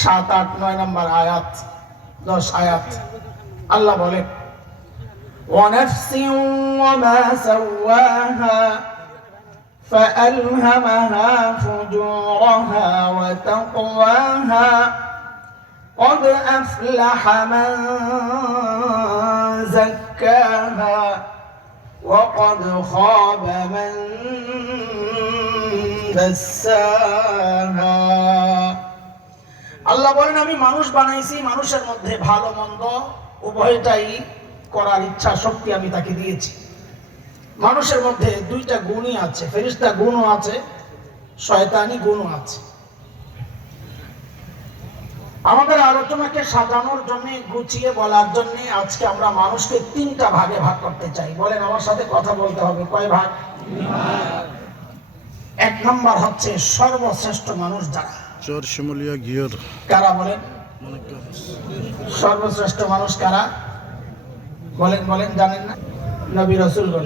7, 8, 9 নম্বর আয়াত, 10 আয়াত আল্লাহ বলেন وَنَفْسٍ وَمَا سَوَّاهَا فَأَلْهَمَهَا فُجُورَهَا وَتَقْوَاهَا قَدْ أَفْلَحَ مَنْ زَكَّاهَا وَقَدْ خَابَ مَنْ دَسَّاهَا আল্লাহ বলেন আমি মানুষ বানাইছি, মানুষের মধ্যে ভালো মন্দ উভয়টাই করার ইচ্ছা শক্তি আমি তাকে দিয়েছি। মানুষের মধ্যে দুইটা গুণই আছে, ফেরেশতা গুণও আছে, শয়তানি গুণও আছে। আমাদের আলোচনাকে সাজানোর জন্য, গুছিয়ে বলার জন্য আজকে আমরা মানুষকে 3টা ভাগে ভাগ করতে চাই। বলেন আমার সাথে, কথা বলতে হবে। কয় ভাগ? 1 নম্বর হচ্ছে সর্বশ্রেষ্ঠ মানুষ যারা। কারা বলেন? সর্বশ্রেষ্ঠ মানুষ কারা? বলেন বলেন, জানেন না? নবী রাসূলগণ।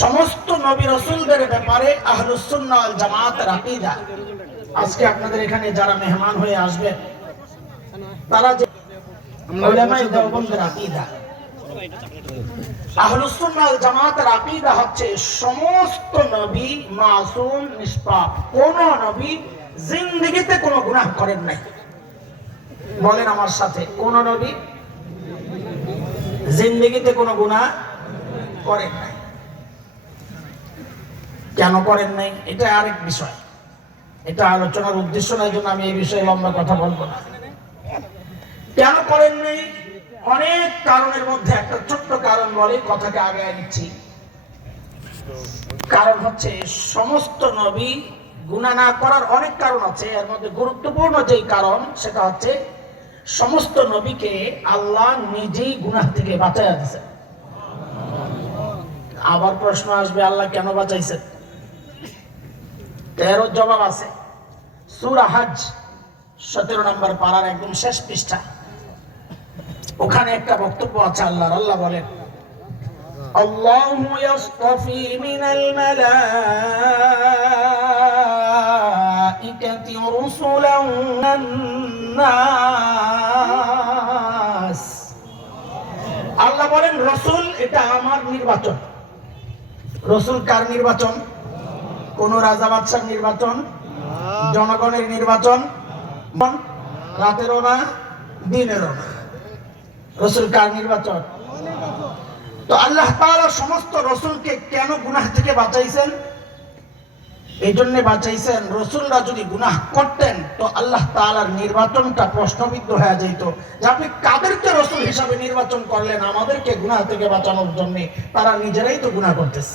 সমস্ত নবী রাসূলদের ব্যাপারে আহলুস সুন্নাহ ওয়াল জামাতের আকীদা, আজকে আপনাদের এখানে যারা মেহমান হয়ে আসবে তারা যে উলামায়ে দেওবন্দের আকীদা, আহলুস সুন্নাহ ওয়াল জামাতের আকীদা হচ্ছে সমস্ত নবী মাসুম, নিষ্পাপ। কোন নবী জিন্দেগিতে কোনো গুনাহ করেন নাই। বলেন আমার সাথে, কোন নবী জিন্দেগিতে কোনো গুনাহ করেন নাই। কেন করেন নাই এটা আরেক বিষয়, এটা আলোচনার উদ্দেশ্য নয়, জন্য আমি এই বিষয়ে লম্বা কথা বলবো না। কেন করেন নাই? অনেক কারণের মধ্যে একটা ছোট্ট কারণ বলে কথাকে আগে নিচ্ছি। কারণ হচ্ছে সমস্ত নবী গুনাহ না করার অনেক কারণ আছে, এর মধ্যে গুরুত্বপূর্ণ যেই কারণ সেটা হচ্ছে সমস্ত নবীকে আল্লাহ নিজেই গুনাহ থেকে বাঁচাইয়া দিয়েছেন। আবার প্রশ্ন আসবে, আল্লাহ কেন বাঁচাইছেন? এর জবাব আছে সূরা হজ 17 নম্বর পারার একদম শেষ পৃষ্ঠা। ওখানে একটা বক্তব্য আছে আল্লাহর। আল্লাহ বলেন আল্লাহু ইয়াসতাফি মিনাল মালাইকাতি রুসুলান নাস। আল্লাহ বলেন রাসূল এটা আমার নির্বাচন। রাসূল কার নির্বাচন? কোন রাজা বাদশার নির্বাচন, জনগণের নির্বাচন, রাতেরও না দিনেরও না। রাসূল কার নির্বাচন? তো আল্লাহ তাআলা সমস্ত রাসূলকে কেন গুনাহ থেকে বাঁচাইছেন? এই জন্য বাঁচাইছেন, রাসূলরা যদি গুনাহ করতেন তো আল্লাহ তাআলার নির্বাচনটা প্রশ্নবিদ্ধ হয়ে যেত যে আপনি কাদেরকে রাসূল হিসাবে নির্বাচন করলেন আমাদেরকে গুনাহ থেকে বাঁচানোর জন্য? তারা নিজেরাই তো গুনাহ করতেছে।